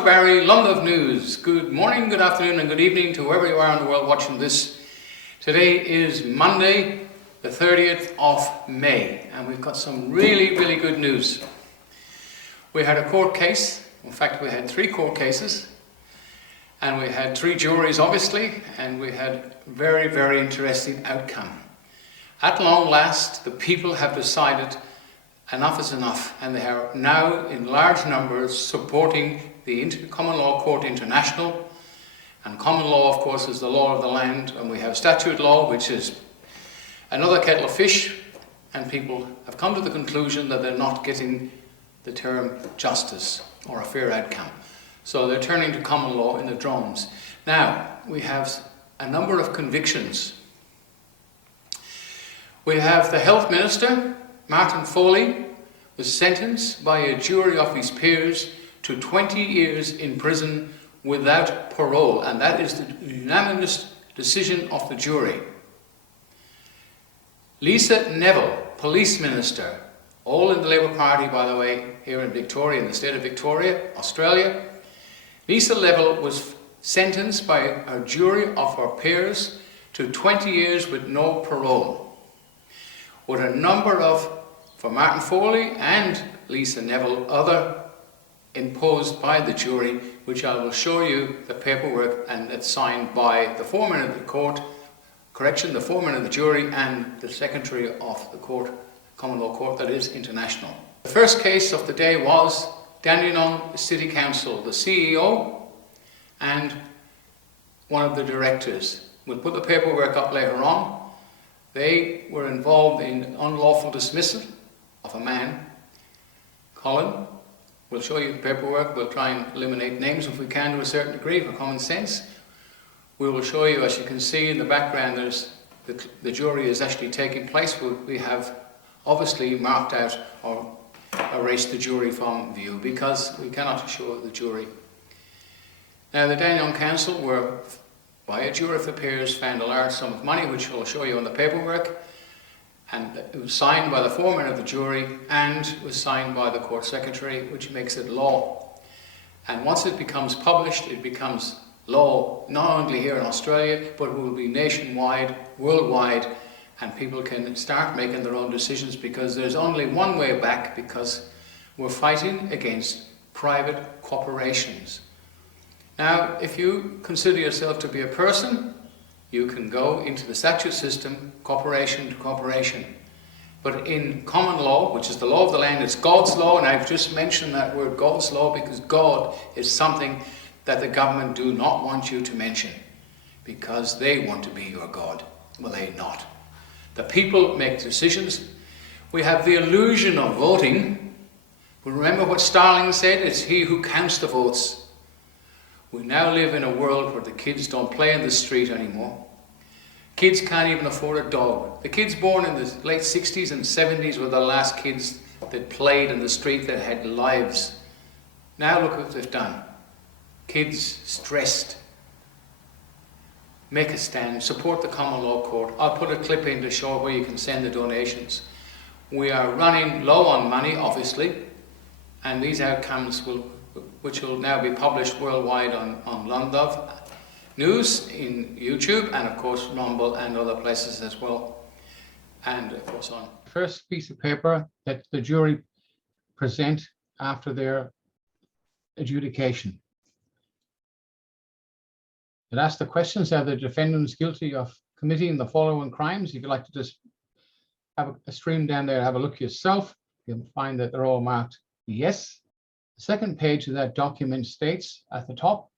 Dr. Barry, London News. Good morning, good afternoon and good evening to wherever you are in the world watching this. Today is Monday, the 30th of May, and we've got some really good news. We had a court case. In fact, we had 3 court cases, and we had 3 juries obviously, and we had very interesting outcome. At long last, the people have decided enough is enough, and they are now in large numbers supporting the Common Law Court International. And common law, of course, is the law of the land, and we have statute law, which is another kettle of fish, and people have come to the conclusion that they're not getting the term justice or a fair outcome. So they're turning to common law in the drones. Now, we have a number of convictions. We have the Health Minister, Martin Foley, was sentenced by a jury of his peers to 20 years in prison without parole, and that is the unanimous decision of the jury. Lisa Neville, Police Minister, all in the Labour Party, by the way, here in Victoria, in the state of Victoria, Australia. Lisa Neville was sentenced by a jury of her peers to 20 years with no parole. With a number of, for Martin Foley and Lisa Neville, other imposed by the jury, which I will show you the paperwork, and it's signed by the foreman of the court, the foreman of the jury and the secretary of the court, Common Law Court, that is international. The first case of the day was Dandenong City Council, the CEO and one of the directors. We'll put the paperwork up later on. They were involved in unlawful dismissal of a man, Colin. We'll show you the paperwork. We'll try and eliminate names if we can to a certain degree for common sense. We will show you, as you can see in the background, there's the jury is actually taking place. We have obviously marked out or erased the jury from view because we cannot show the jury. Now, the Dandenong Council were, by a jury of their peers, found a large sum of money, which I'll show you on the paperwork, and it was signed by the foreman of the jury and was signed by the court secretary, which makes it law. And once it becomes published, it becomes law, not only here in Australia, but it will be nationwide, worldwide, and people can start making their own decisions, because there's only one way back, because we're fighting against private corporations. Now, if you consider yourself to be a person, you can go into the statute system, corporation to corporation. But in common law, which is the law of the land, it's God's law, and I've just mentioned that word God's law because God is something that the government do not want you to mention, because they want to be your God. Well, they not. The people make decisions. We have the illusion of voting. But remember what Stalin said, it's he who counts the votes. We now live in a world where the kids don't play in the street anymore. Kids can't even afford a dog. The kids born in the late 60s and 70s were the last kids that played in the street, that had lives. Now look what they've done. Kids stressed. Make a stand, support the Common Law Court. I'll put a clip in to show where you can send the donations. We are running low on money, obviously, and these outcomes which will now be published worldwide on London News in YouTube, and of course Rumble and other places as well, and of course on. First piece of paper that the jury present after their adjudication. It asks the questions: are the defendants guilty of committing the following crimes? If you'd like to just have a stream down there, have a look yourself, you'll find that they're all marked yes. The second page of that document states at the top,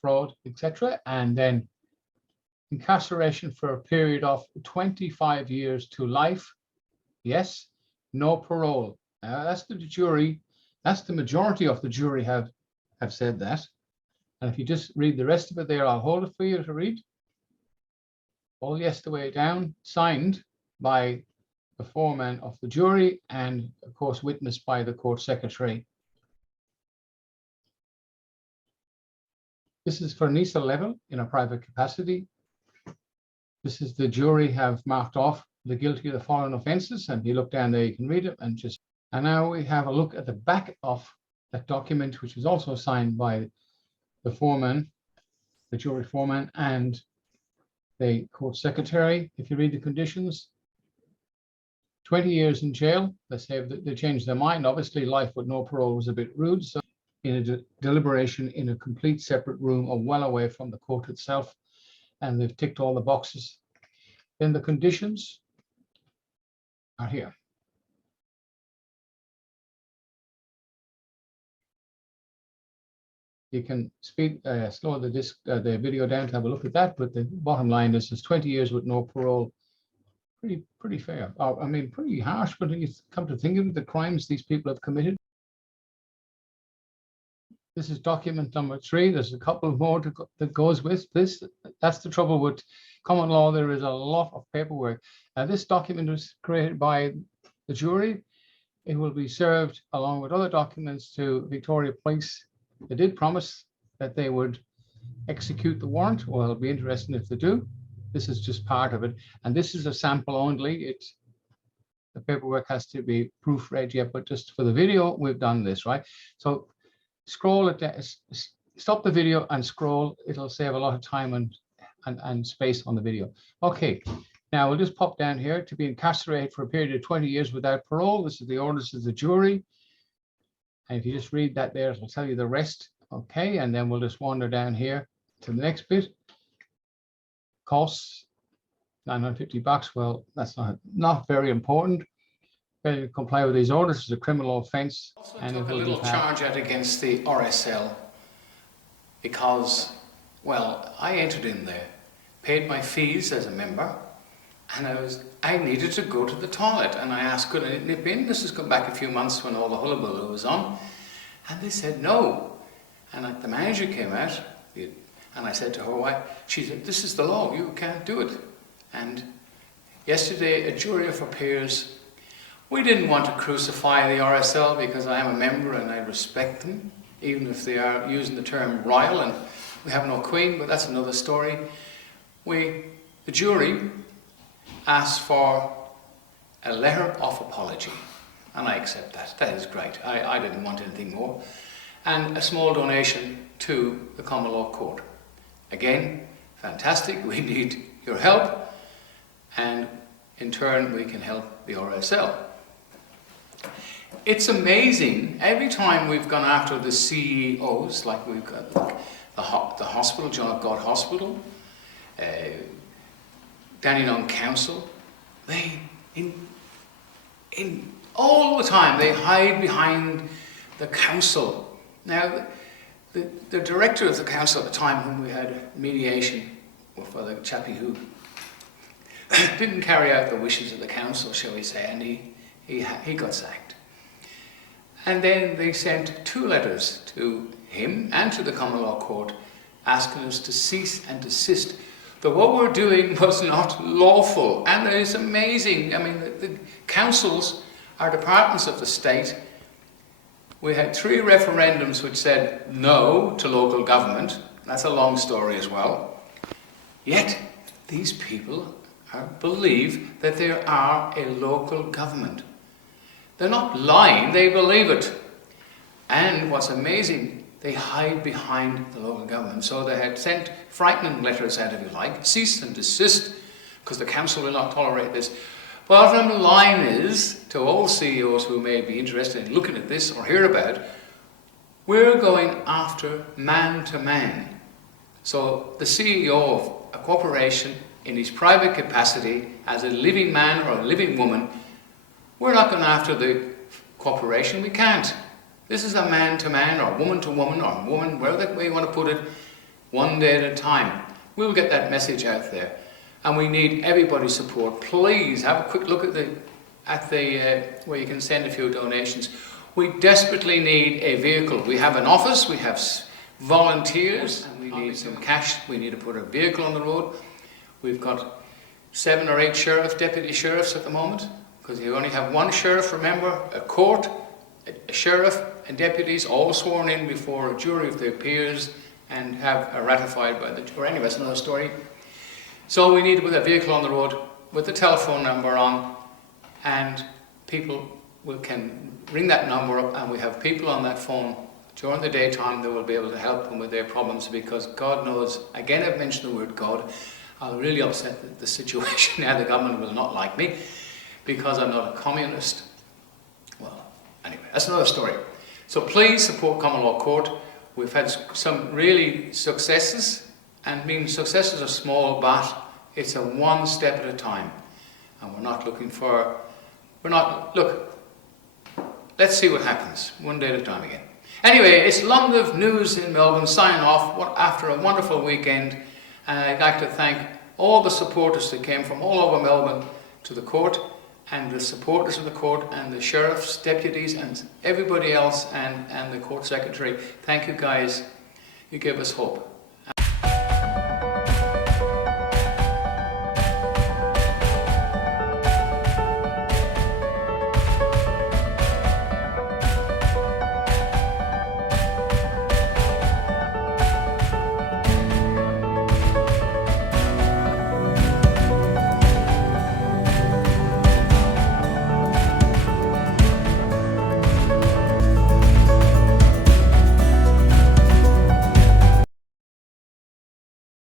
fraud, etc., and then incarceration for a period of 25 years to life, yes, no parole. That's the jury, that's the majority of the jury have said that. And if you just read the rest of it there, I'll hold it for you to read. All yes the way down, signed by the foreman of the jury and of course witnessed by the court secretary. This is for Lisa Neville in a private capacity. This is the jury have marked off the guilty of the following offences, and if you look down there you can read it and just And now we have a look at the back of that document, which was also signed by the foreman, the jury foreman, and the court secretary. If you read the conditions, 20 years in jail. They say that they changed their mind. Obviously, life with no parole was a bit rude. So in a deliberation in a complete separate room or well away from the court itself, and they've ticked all the boxes. Then the conditions are here. You can slow the video down to have a look at that, but the bottom line is 20 years with no parole. Pretty fair. I mean, pretty harsh, but you come to think of it, the crimes these people have committed. This is document number 3. There's a couple more that goes with this. That's the trouble with common law. There is a lot of paperwork. This document was created by the jury. It will be served along with other documents to Victoria Police. They did promise that they would execute the warrant. Well, it'll be interesting if they do. This is just part of it. And this is a sample only. The paperwork has to be proofread yet, but just for the video, we've done this, right? So scroll it down, stop the video and scroll. It'll save a lot of time and space on the video. Okay, now we'll just pop down here. To be incarcerated for a period of 20 years without parole. This is the orders of the jury. And if you just read that there, it'll tell you the rest. Okay, and then we'll just wander down here to the next bit. Costs, $950. Well, that's not very important. Failure to comply with these orders is a criminal offence. Also took a little charge out against the RSL because, well, I entered in there, paid my fees as a member, and I needed to go to the toilet, and I asked, could I nip in? This has gone back a few months when all the hullabaloo was on, and they said no. And the manager came out, and I said to her, why? She said, this is the law, you can't do it. And yesterday, a jury of our peers, we didn't want to crucify the RSL because I am a member and I respect them, even if they are using the term royal and we have no queen, but that's another story. The jury asked for a letter of apology, and I accept that. That is great. I didn't want anything more. And a small donation to the common law court. Again, fantastic. We need your help, and in turn we can help the RSL. It's amazing, every time we've gone after the CEOs, like we've got the hospital, John of God Hospital, Dandenong Council, they, in all the time, they hide behind the council. Now, the director of the council at the time when we had mediation for the chappie who didn't carry out the wishes of the council, shall we say, and he got sacked. And then they sent 2 letters to him and to the common law court asking us to cease and desist. But what we're doing was not lawful, and it's amazing. I mean, the councils are departments of the state. We had 3 referendums which said no to local government. That's a long story as well. Yet, these people believe that there are a local government. They're not lying, they believe it. And what's amazing, they hide behind the local government. So they had sent frightening letters out, if you like, cease and desist, because the council will not tolerate this. Bottom line is, to all CEOs who may be interested in looking at this or hear about it, we're going after man to man. So the CEO of a corporation in his private capacity as a living man or a living woman, we're not going after the corporation, we can't. This is a man to man or woman to woman or woman, wherever way you want to put it, one day at a time. We'll get that message out there. And we need everybody's support. Please have a quick look at where you can send a few donations. We desperately need a vehicle. We have an office, we have volunteers, and we need some cash. We need to put a vehicle on the road. We've got 7 or 8 deputy sheriffs at the moment, because you only have 1 sheriff, remember, a court, a sheriff and deputies all sworn in before a jury of their peers and have ratified by the jury. Anyway, that's another story. So we need to put a vehicle on the road with the telephone number on, and people we can ring that number up, and we have people on that phone during the daytime that will be able to help them with their problems, because God knows, again I've mentioned the word God, I'll really upset the situation now. The government will not like me because I'm not a communist. Well, anyway, that's another story. So please support Common Law Court. We've had some really successes, and successes are small, but it's a one step at a time. And we're not looking for, look, let's see what happens, one day at a time again. Anyway, it's Long Live News in Melbourne, signing off after a wonderful weekend. And I'd like to thank all the supporters that came from all over Melbourne to the court, and the supporters of the court, and the sheriffs, deputies, and everybody else, and the court secretary. Thank you guys. You give us hope.